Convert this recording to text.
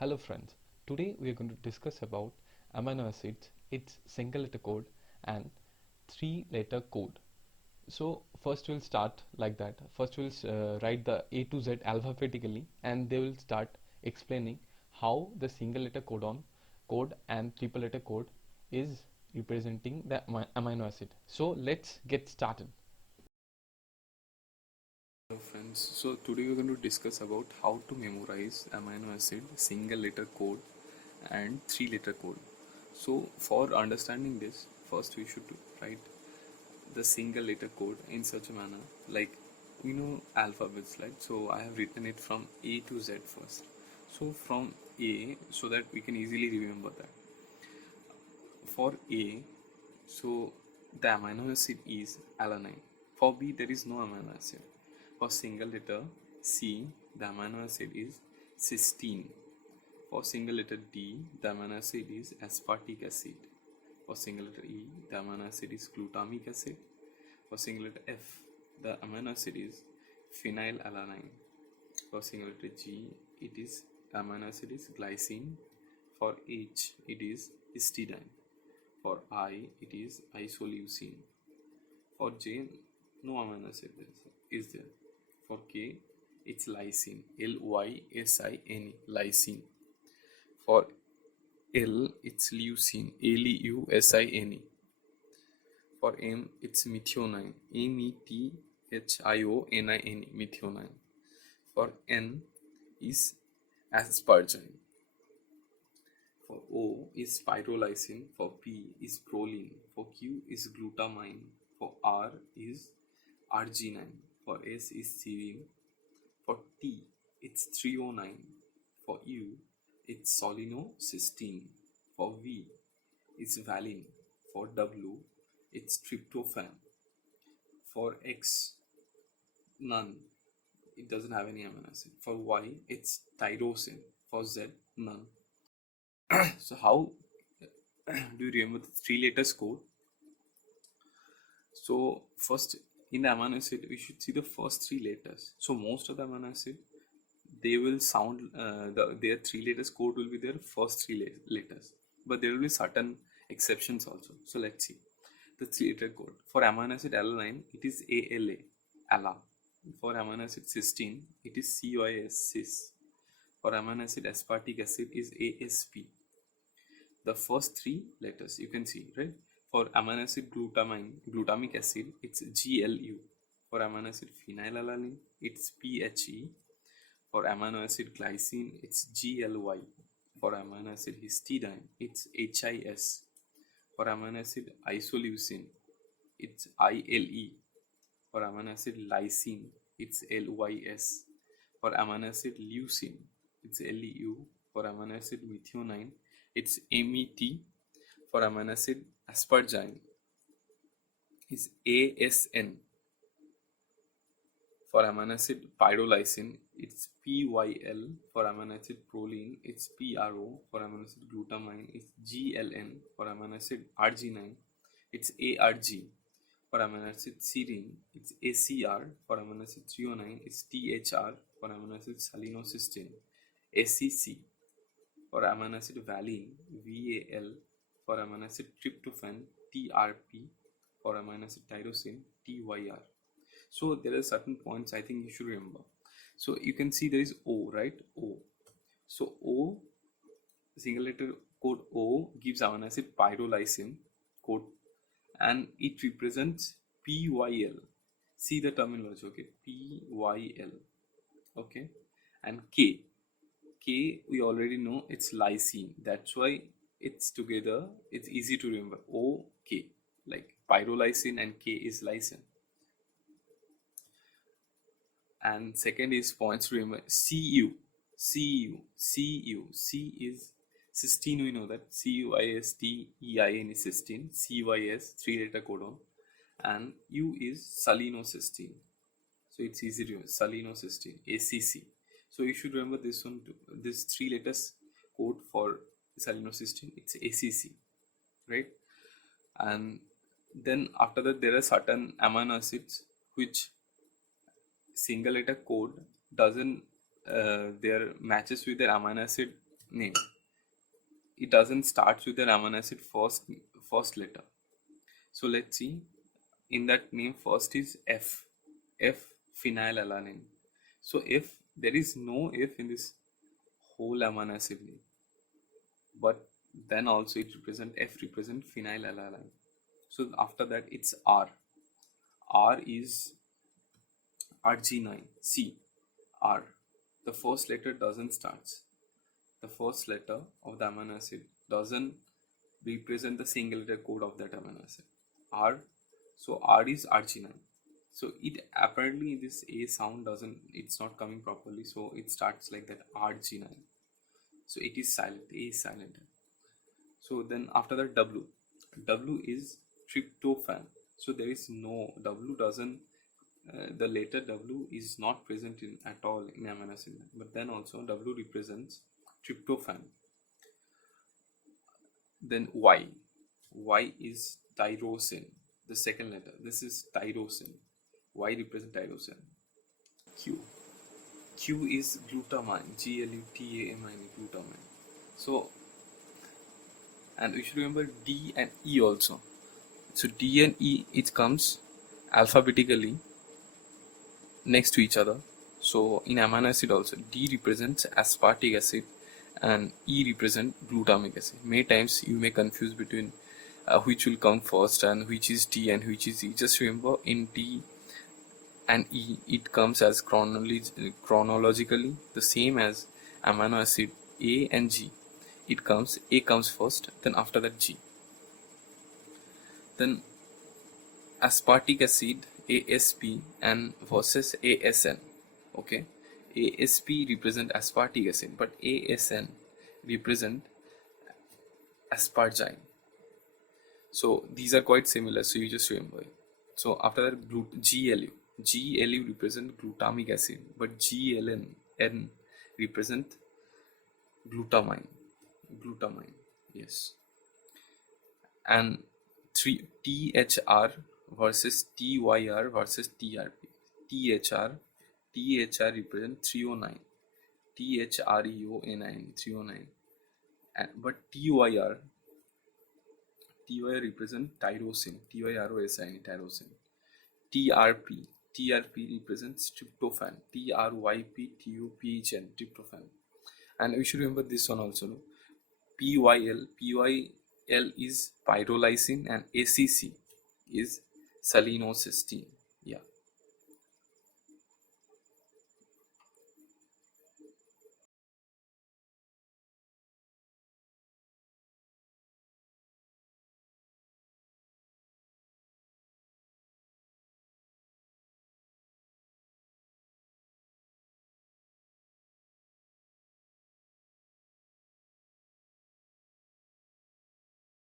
Hello friends, today we are going to discuss about amino acids, its single letter code and 3-letter code. So first we'll start like that. First we'll write the A to Z alphabetically and they will start explaining how the single letter code and triple letter code is representing the amino acid. So let's get started. Hello friends, so today we're going to discuss about how to memorize amino acid single letter code and 3-letter code. So for understanding this, first we should write the single letter code in such a manner like alphabets, right? So I have written it from A to Z first. So from A, so that we can easily remember that. For A, so the amino acid is alanine. For B, there is no amino acid. For single letter C, the amino acid is cysteine. For single letter D, the amino acid is aspartic acid. For single letter E, the amino acid is glutamic acid. For single letter F, the amino acid is phenylalanine. For single letter G, amino acid is glycine. For H, it is histidine. For I, it is isoleucine. For J, no amino acid is there. For K, it's lysine. Lysine, lysine. For L, it's leucine. Leusine. For M, it's methionine. Methionine, methionine. For N is asparagine. For O is pyrrolysine. For P is proline. For Q is glutamine. For R is arginine. For S is serine. For T it's threonine. For U it's solenocysteine. For V it's valine. For W it's tryptophan. For X none, it doesn't have any amino acid. For Y it's tyrosine. For Z none. So how do you remember the 3-letter code? So first, in the amino acid we should see the first 3 letters. So most of the amino acid, they will sound their 3-letter code will be their first 3 letters, but there will be certain exceptions also. So let's see the 3-letter code. For amino acid alanine, it is ALA, ALA. For amino acid cysteine, it is CYS, cis. For amino acid aspartic acid is ASP. The first 3 letters you can see, right? For amino acid glutamic acid, it's GLU. For amino acid phenylalanine, it's PHE. For amino acid glycine, it's GLY. For amino acid histidine, it's HIS. For amino acid isoleucine, it's ILE. For amino acid lysine, it's LYS. For amino acid leucine, it's LEU. For amino acid methionine, it's MET. For amino acid asparagine, is ASN. For amino acid pyrrolysine, it's PYL. For amino acid proline, it's PRO. For amino acid glutamine, it's GLN. For amino acid arginine, it's ARG. For amino acid serine, it's ACR. For amino acid threonine, it's THR. For amino acid solenocysteine, ACC. For amino acid valine, VAL. For amino acid tryptophan, TRP. For amino acid tyrosine, TYR. So there are certain points I think you should remember. So you can see there is O, right? O. So O, single letter code O gives amino acid pyrrolysine code, and it represents PYL. See the terminology, okay? PYL, okay? And K we already know it's lysine. That's why it's together. It's easy to remember. OK, like pyrrolysine and K is lysine. And second is points to remember. CU. C is cysteine. We know that CYSTEIN is cysteine. CYS 3-letter codon, and U is solenocysteine. So it's easy to remember. Solenocysteine, ACC. So you should remember this one too. This 3 letters code for solenocysteine, it's ACC, right? And then after that there are certain amino acids which single letter code doesn't their matches with their amino acid name, it doesn't start with an amino acid first letter. So let's see. In that name, first is F phenylalanine. So if there is no F in this whole amino acid name, but then also it represent F represent phenylalanine. So after that it's R. R is arginine. C R. The first letter doesn't start. The first letter of the amino acid doesn't represent the single letter code of that amino acid. R. So R is arginine. So it apparently this A sound doesn't, it's not coming properly. So it starts like that, arginine. So it is silent. A is silent. So then after that W. W is tryptophan. So there is no W doesn't. The letter W is not present in at all in amino acid. But then also W represents tryptophan. Then Y. Y is tyrosine. The second letter. This is tyrosine. Y represents tyrosine. Q. Q is glutamine. Glutamine. Glutamine. So, and we should remember D and E also. So D and E, it comes alphabetically next to each other. So in amino acid also, D represents aspartic acid and E represent glutamic acid. Many times you may confuse between which will come first and which is D and which is E. Just remember in D and E, it comes as chronologically the same as amino acid A and G. It comes, A comes first, then after that G. Then aspartic acid ASP and versus ASN. Okay, ASP represent aspartic acid, but ASN represent aspargine. So these are quite similar, so you just remember. So after that, GLU represent glutamic acid, but GLN represent glutamine. Yes. And THR versus TYR versus TRP. THR represent 309. THREO9 309. But TYR represent tyrosine. TYROSIN tyrosine. TRP represents tryptophan. TRYPTOPHN tryptophan. And we should remember this one also. PYL is pyrrolysine and ACC is selenocysteine.